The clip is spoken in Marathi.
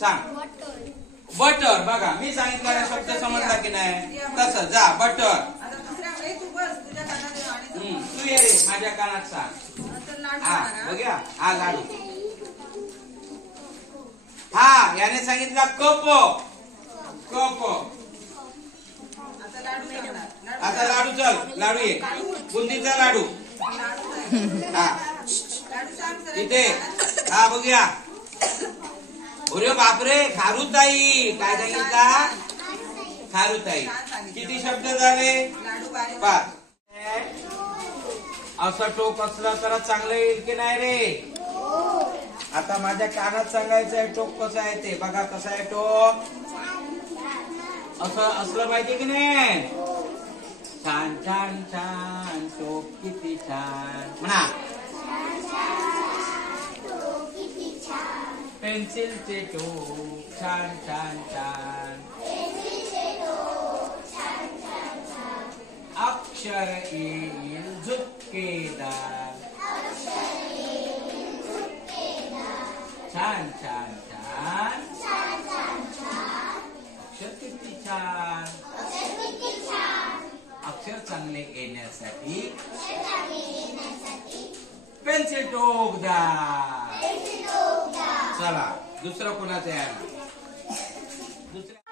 सांग. बटर. बघा मी सांगितलेला शब्द समजला की नाही. तसं जा बटर. तू ये रे माझ्या कानात सांग. हा बघा हा लाडू. हा याने सांगितला कप. कप. आता लाडू चल. लाडू ये. बुंदीचा लाडू. हा इथे. हा बघूया. अरे बापरे खारुताई. काय सांगितला. खारुताई. किती शब्द झाले. 5. असं टोक असलं तर चांगलं येईल की नाही रे. आता माझ्या कानात सांगायचं आहे टोक कसं आहे ते. बघा कसं आहे टोक. असं असलं पाहिजे की नाही. छान छान छान टोक किती छान म्हणा. पेन्सिलचे टोक छान छान छान. अक्षर येईल झुपकेदार. छान छान छान. अक्षर किती छान. अक्षर चांगले येण्यासाठी पेन्सिल टोकदार. चला दुसरं कोणाचं आहे. दुसरं